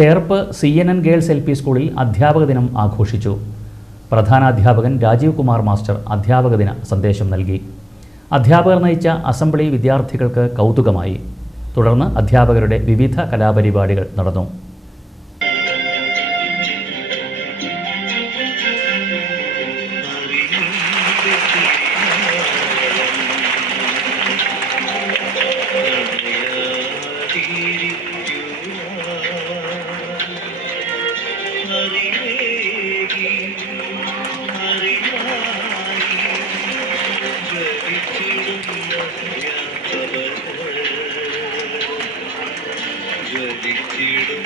Cherpu CNN girls LP സ്കൂളിൽ അധ്യാപക ദിനം ആഘോഷിച്ചു. പ്രധാനാധ്യാപകൻ രാജീവ് കുമാർ മാസ്റ്റർ അധ്യാപക ദിന സന്ദേശം നൽകി. അധ്യാപകർ നയിച്ച അസംബ്ലി വിദ്യാർത്ഥികൾക്ക് കൗതുകമായി. തുടർന്ന് അധ്യാപകരുടെ വിവിധ കലാപരിപാടികൾ നടന്നു. ജ്വലിച്ചിടും